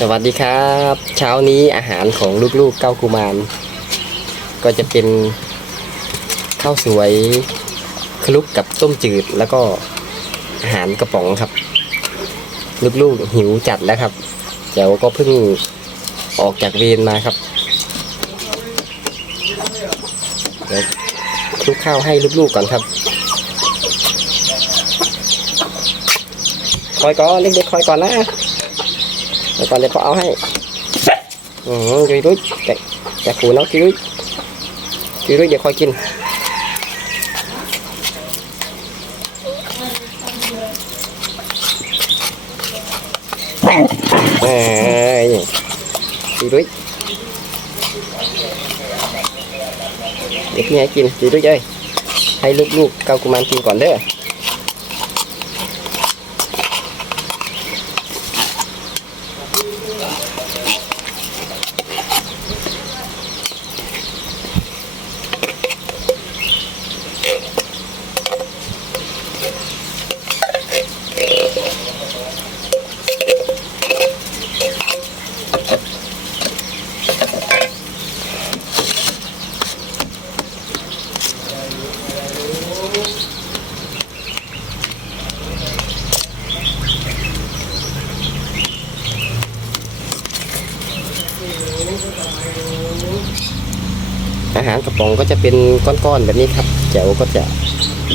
สวัสดีครับ เช้านี้อาหารของลูกๆเก้ากุมารก็จะเป็นข้าวสวยคลุกกับต้มจืดแล้วก็อาหารกระป๋องครับ ลูกๆหิวจัดแล้วครับเดี๋ยวก็เพิ่งออกจากเวรมาครับเดี๋ยวคลุกข้าวให้ลูกๆก่อนครับคอยก่อนเด็กๆคอยก่อนนะ เดี๋ยวก่อนเดี๋ยวพอเอาให้อืมจุยรุ่ยแกะแกะขูเนาะจุยรุ่ยจุยรุ่ยเดี๋ยวคอยกินเอ้ยจุยรุ่ยเดี๋ยวพี่ให้กินจุยรุ่ยเอ้ยให้ลูกๆเกากุมารกินก่อนเด้อ กระป๋องก็จะเป็นก้อนๆแบบนี้ครับแจ๋วก็จะ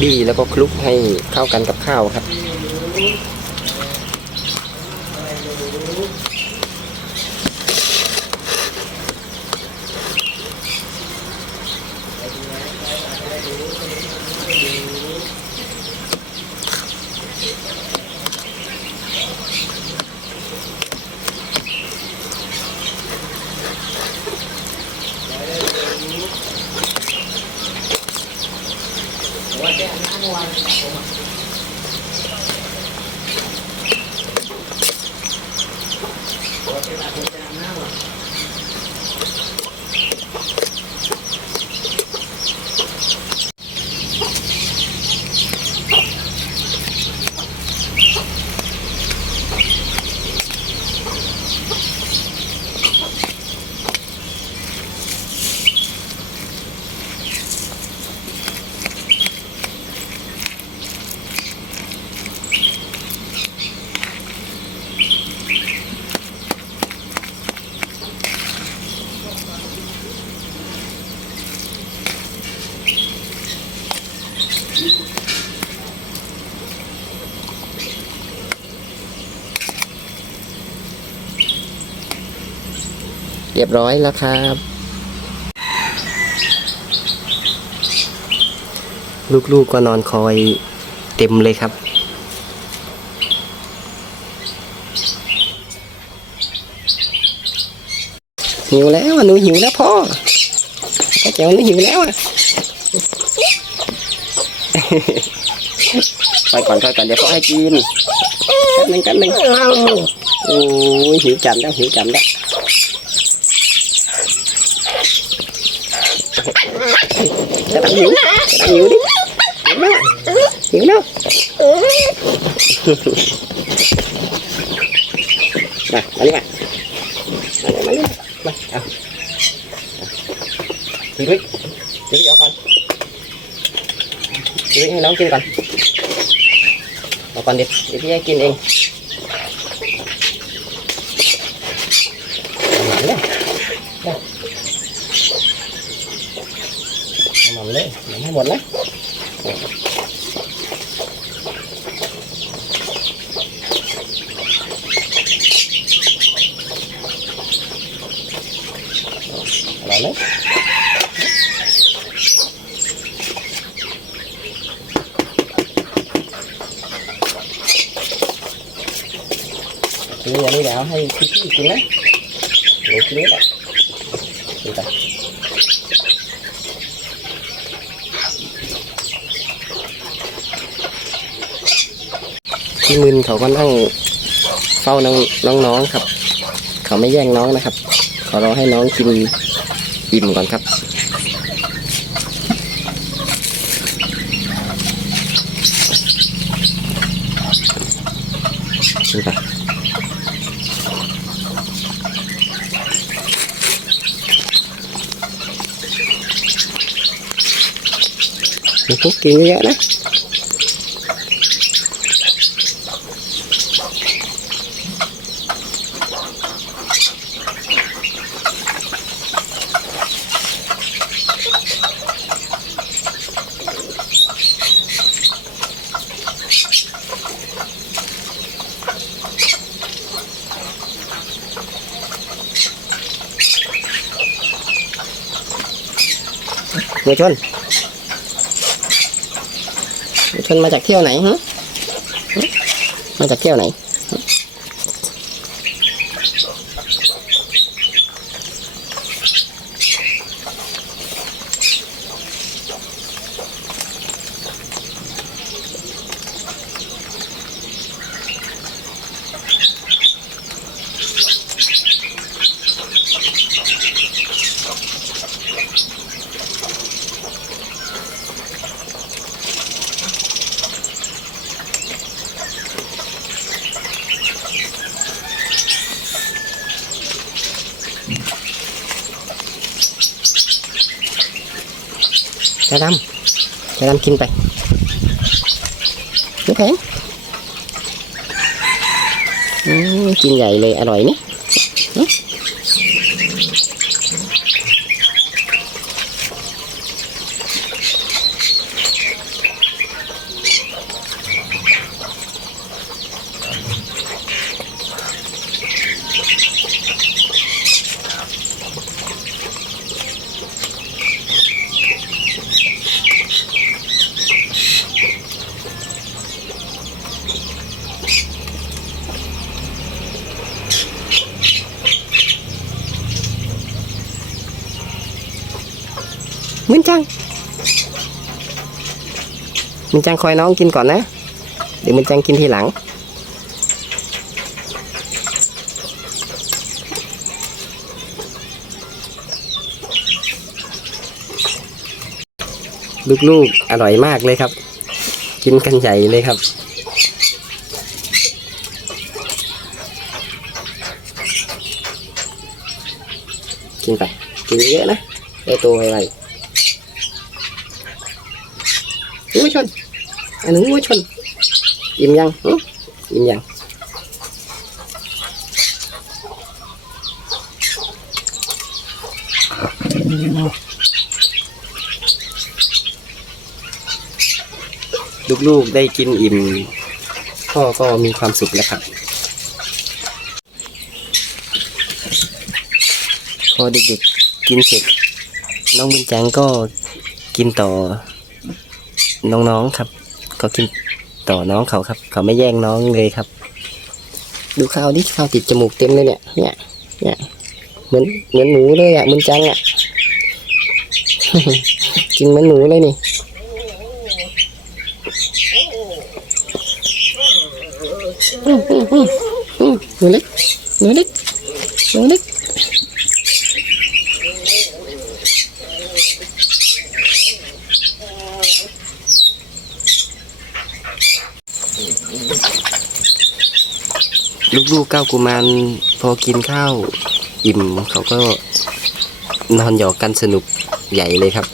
บี้แล้วก็คลุกให้เข้ากันกับข้าวครับ ว่าเธอรักกันจะทำอะไร เรียบร้อยแล้วครับ ลูกๆก็นอนคอยเต็มเลยครับหิวแล้วอะหนูหิวแล้วพ่อพ่อแจ๋วหนูหิวแล้วอะ ไปก่อนไปก่อนเดี๋ยวพ่อให้กินกันหนึ่งกันหนึ่งโอ้ยหิวจัดแล้วหิวจัดแล้ วจะตังหิวจะตังหิวดิหิวแล้วหิวแล้วมามานี่มามานี่มานี่มาเอาทีวิทีวิเอาก่อนทีวิให้น้องกินก่อนเอาก่อนดิเดี๋ยวพี่ให้กินเองเอาหน่อยเนี่ยเอาหมดเลยหมดให้หมดนะอร่อยไหมทีนี้อันนี้ เอาให้พี่ๆกินนะเดี๋ยวกินนี่แหละกินไปพี่มึนเขาก็นั่งเฝ้าน้องน้องๆครับ เขาไม่แย่งน้องนะครับเขอรอให้น้องกินอิ่มก่อนครับกินไป พวกกินเยอะนะ หมูชนหมูชนมาจากเที่ยวไหนฮะมาจากเที่ยวไหน จะดำจะดำกินไปโอเคอืมกินใหญ่เลยอร่อยนี่ มมึนจังมึนจังคอยน้องกินก่อนนะ เดี๋ยวมึนจังกินทีหลัง ลูกๆ อร่อยมากเลยครับ กินกันใหญ่เลยครับกินไปกินเยอะนะได้โตไวๆ งูชนอันนึ่งงูชนอิ่มยังอิ่มยังลูกๆได้กินอิ่มพ่อก็มีความสุขแล้วครับพอเด็กๆกินเสร็จน้องบุญจังก็กินต่อ น้องๆครับก็กินต่อน้องเขาครับ เขาไม่แย่งน้องเลยครับ ดูข้าวดิข้าวติดจมูกเต็มเลยเนี่ยเนี่ยเนี่ยเหมือนเหมือนหนูเลยอะบุญจังอะกินเหมือนหนูเลยนี่อืมอืมอืมอืมหนูเล็กหนูเล็กหนูเล็ก ลูกๆเก้ากุมารพอกินข้าว อิ่มเขาก็นอนหยอกกันสนุกใหญ่เลยครับ